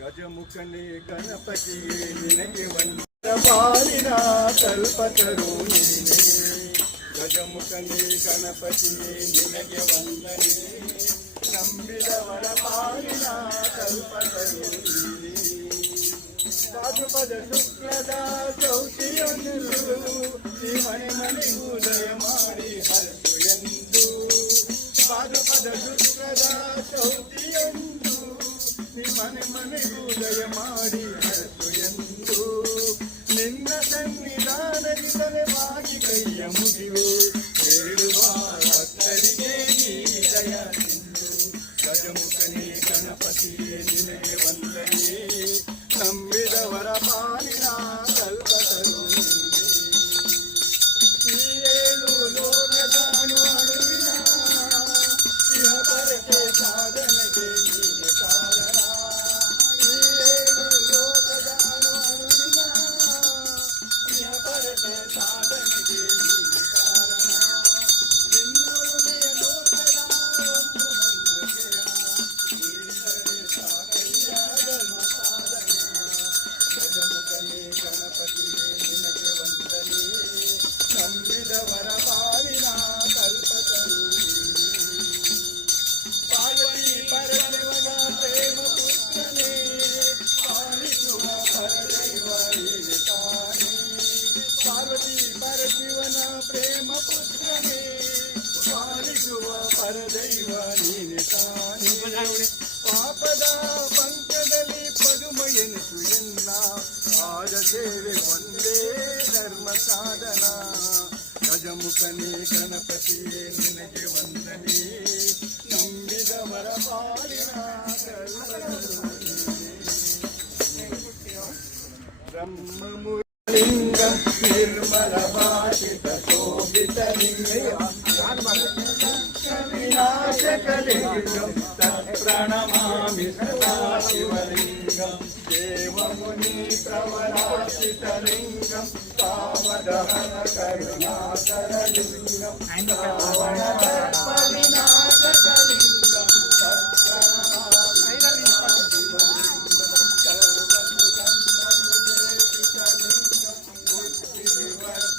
ಗಜಮುಖನೇ ಗಣಪತಿಯೇ ನಿನಗೆ ವಂದನ ಬಾಳಿನ ಕಲ್ಪತರು ನೀನೇ. ಗಜಮುಖನೇ ಗಣಪತಿಯೇ ನಿನಗೆ ವಂದನೆ, ನಂಬಿದವರ ಬಾಳಿನ ಕಲ್ಪತರು ನೀನೇ. ಪಾದುಪದ ಶುಕ್ಲದ ಚೌತಿಯನ್ನು ಈ ಮನೆ ಮನೆಗೂ ದಯ ಮಾಡಿ ಹರಸು ಎಂದು. ಪಾದುಪದ ಶುಕ್ಲದ ಚೌತಿಯನ್ನು ಮನೆ ಮನೆಗೂ ದಯ ಮಾಡಿ ಹರಸು ಎಂದು. ನಿನ್ನ ಸನ್ನಿಧಾನದಿ ತಲೆಬಾಗಿ ಕೈಯ ಮುಗಿವು ಹೇಳುವ ಭಕ್ತರಿಗೆ ನೀ ದಯ ಎಂದು. ಗಜಮುಖನೇ ಗಣಪತಿಯೇ ನಿನಗೆ ವಂದನೆ, ನಂಬಿದವರ ಪಾಲಿನ ಕಲ್ಪತರು ನೀನೇ. ಈ ಏಳು ಲೋಕದ ಅಣುವಿನ ಇಹ ಪರಕೆ ಸಾಧನೆಗೆ ನೀನೆ ಕಾರಣ. ಪ್ರೇಮ ಪುತ್ರನೇ ಪಾಲಿಸುವ ಪರದೈವ ನೀನೆ ತಾನೇ. ಪಾಪದ ಪಂಕದಲ್ಲಿ ಪದುಮ ಎನಿಸು ಎನ್ನ ಪಾದ ಸೇವೆ ಒಂದೇ ಧರ್ಮ ಸಾಧನ. ಗಜಮುಖನೇ ಗಣಪತಿಯೇ ನಿನಗೆ ವಂದನೆ, ನಂಬಿದವರ ಪಾಲಿನ ಕಲ್ಪತರು ಬ್ರಹ್ಮ ಲಿಂಗ ನಿರ್ಮಲ ಭಾಷಿತ ಶೋಭಿತ ಲಿಂಗಯ ವಿನಾಶಕಲಿಂಗಂ ತತ್ಪ್ರಣಮಾಮಿ ಸದಾ ಶಿವಲಿಂಗಂ. ದೇವಮುನಿ ಪ್ರವರಾಚಿತ ಲಿಂಗಂ ಕಾಮದಹನ ಕರುಣಾಕರ ಲಿಂಗಂ. ರಾವಣ ದರ್ಪ ವಿನಾಶಕಲಿಂಗಂ ತತ್ಪ್ರಣಮಾಮಿ ಸರ್ವಸುಗಂಧ ಸುಲೇಪಿತ ಲಿಂಗಂ. ಬುದ್ಧಿವಿವರ್ಧನಕಾರಕ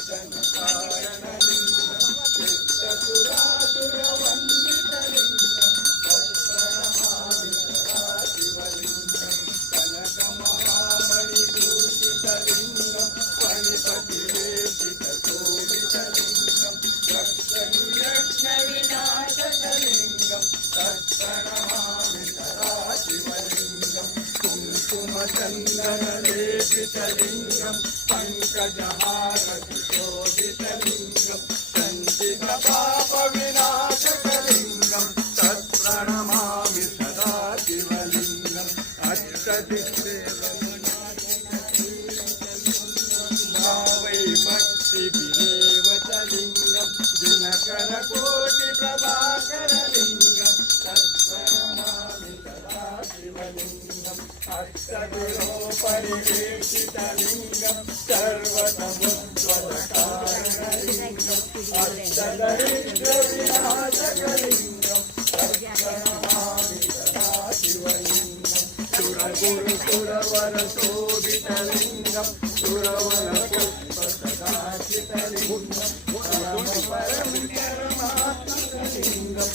पतिवेशितशोभितलिङ्गं रक्षविनाशकलिङ्गं तत्प्रणमामि सदा शिवलिङ्गं कुङ्कुमचन्दनलेपितलिङ्गं पङ्कजहारशोभितलिङ्गं सञ्चितपापविनाशकलिङ्गं तत्प्रणमामि सदा शिवलिङ्गम् भावै भक्तिभिरेवतलिङ्गं दिनकरकोटिप्रभाकरलिङ्गं तत्प्रणमामि सदा शिवलिङ्गम् अष्टगुणोपरिवेशितलिङ्गं सर्वतमुद्वलकारणलिङ्गम् अष्टदरिद्रविनाशकलिङ्गं तत्प्रणमामि सदा शिवलिङ्गम् सुरगुरुसुरवरशोभितलिङ्गं सुरवरपुष्पसदाचितलिङ्गं परमपरमात्मलिङ्गं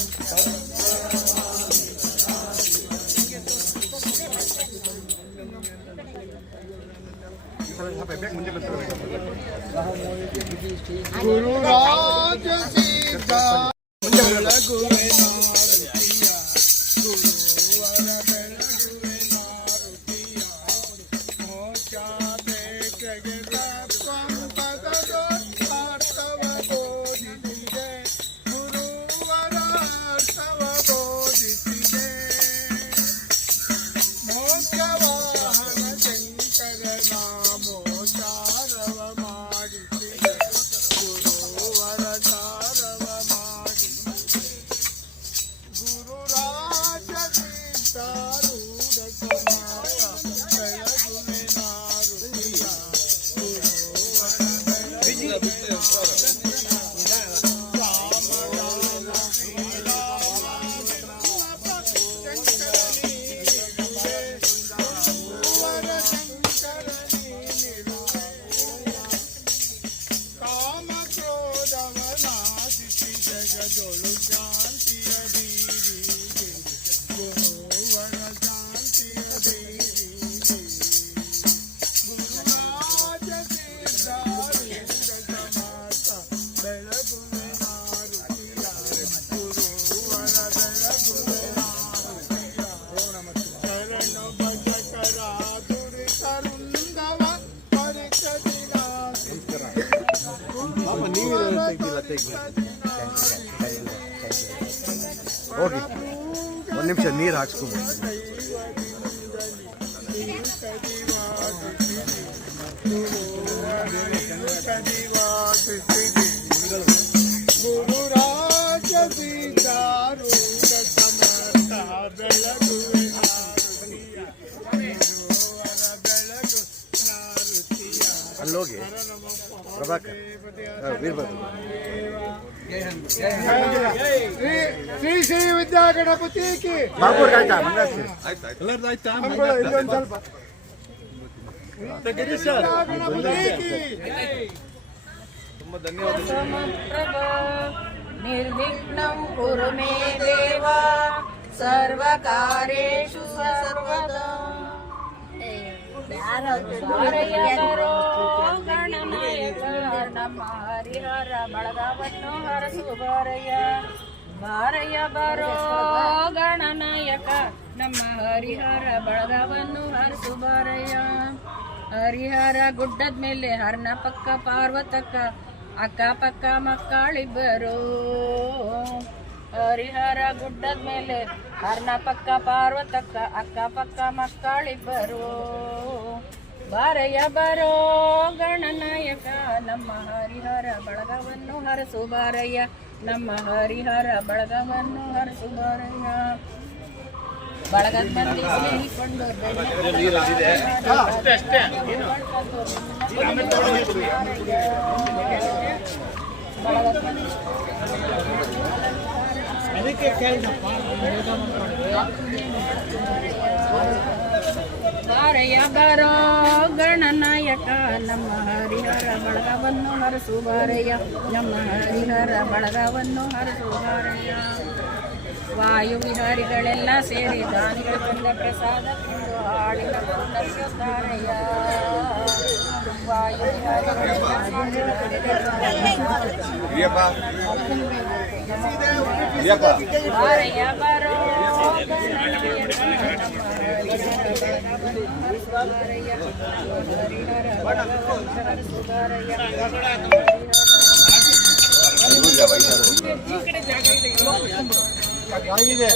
गुरुराज सीता ಹೋಗಿ ಒಂದು ನಿಮಿಷ ನೀರು ಹಾಕ್ಸ್ಕೊಂಡು ಅಲ್ಲೋಗಿ ಪ್ರಭಾಕರ್ ವೀರಭದ್ರ ಶ್ರೀ ಶ್ರೀ ವಿದ್ಯಾ ಗಣಪತಿ ಕಿ ಬಾಬೂರ್ ಆಯ್ತಾ ಎಲ್ಲರದ್ದು ಆಯ್ತಾ ಇನ್ನೊಂದು ಸ್ವಲ್ಪ ತುಂಬಾ ಧನ್ಯವಾದ. ನಿರ್ವಿಘ್ನಂ ಕುರು ಮೇ ದೇವ ಸರ್ವಕಾರ್ಯೇಷು ಸರ್ವದಾ. ಗಣನಾಯಕ ನಮ್ಮ ಹರಿಹರ ಬಳಗವನ್ನು ಹರಸು ಬಾರಯ್ಯ, ಬಾರಯ್ಯ ಬರೋ ಗಣನಾಯಕ ನಮ್ಮ ಹರಿಹರ ಬಳಗವನ್ನು ಹರಸು ಬಾರಯ್ಯ. ಹರಿಹರ ಗುಡ್ಡದ ಮೇಲೆ ಹರ್ನ ಪಕ್ಕ ಪಾರ್ವತಕ್ಕ ಅಕ್ಕ ಪಕ್ಕ ಮಕ್ಕಳಿಬ್ಬರು. ಹರಿಹರ ಗುಡ್ಡದ ಮೇಲೆ ಹರ್ನ ಪಕ್ಕ ಪಾರ್ವತಕ್ಕ ಅಕ್ಕ ಪಕ್ಕ ಮಕ್ಕಳಿಬ್ಬರು. ಬಾರಯ್ಯ ಬರೋ ಗಣನಾಯಕ ನಮ್ಮ ಹರಿಹರ ಬಳಗವನ್ನು ಹರಸು ಬಾರಯ್ಯ, ನಮ್ಮ ಹರಿಹರ ಬಳಗವನ್ನು ಹರಸು ಬಾರಯ್ಯ. ಬಳಗದ ಮಂದಿ ಸೇರಿಕೊಂಡು ಬಾರಯ್ಯ ಬರೋ ಗಣನಾಯಕ ನಮ್ಮ ಹರಿಹರ ಬಳಗವನ್ನು ಹರಸು ಬಾರಯ್ಯ, ನಮ್ಮ ಹರಿಹರ ಬಳಗವನ್ನು ಹರಸು ಬಾರಯ್ಯ. ವಾಯು ವಿಹಾರಿಗಳೆಲ್ಲ ಸೇರಿ ದಾನಿಗಳ ತಂದ ಪ್ರಸಾದ ಕೊಂಡು ಹಾಡಿನ ನಡೆಸುತ್ತಾರಯ್ಯ. ವಾಯು ಬಾರಯ್ಯ ಬಾರೋ ಆಗಿದೆ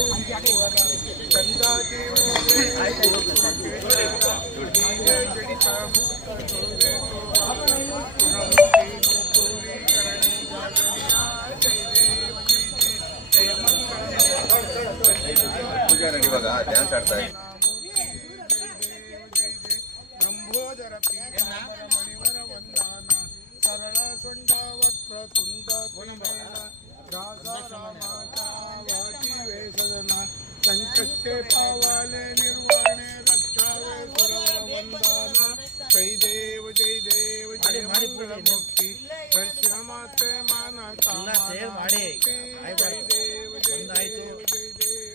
ಪೂಜೆ ನಡೆಯುವಾಗ ಡ್ಯಾನ್ಸ್ ಆಡ್ತಾ ಇದ್ದಾರೆ. ಲಂಬೋದರ ಪೀತಾಂಬರ ಮಣಿವರ ವಂದನ ಸರಳ ಸೊಂಡ ವಕ್ರ ತುಂಡ ತ್ರಿನಯನ ದಾಸ ರಾಮಾಚಾವತಿ ವೇಷದನ ಸಂಕಷ್ಟೆ ಪಾವಾಲೆ ನಿರ್ವಹಣೆ ರಕ್ಷಾವೆ ಸುರವರ ವಂದನ ಜೈ ದೇವ ಜಯ ಮಂಗಳ ಮುಕ್ತಿ ದರ್ಶನ ಮಾತೆ ಮಾನ ಕಾಮ ಜೈ ದೇವ ಜಯ ದೇವ ಜಯ ದೇವ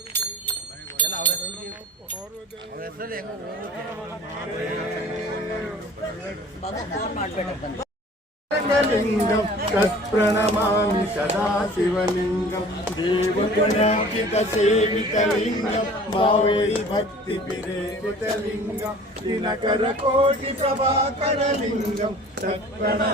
ಲಿಂಗಂ ತತ್ಪ್ರಣಮಾಮಿ ಸದಾ ಶಿವಲಿಂಗಂ ದೇವಗುಣಾಂಕಿತ ಸೇವಿತಲಿಂಗಂ ಮಾವೇಯಿ ಭಕ್ತಿ ಪ್ರೇರಿತಲಿಂಗಂ ದಿನಕರ ಕೋಟಿ ಪ್ರಭಾಕರ ಲಿಂಗಂ ತತ್ಪ್ರಣಮ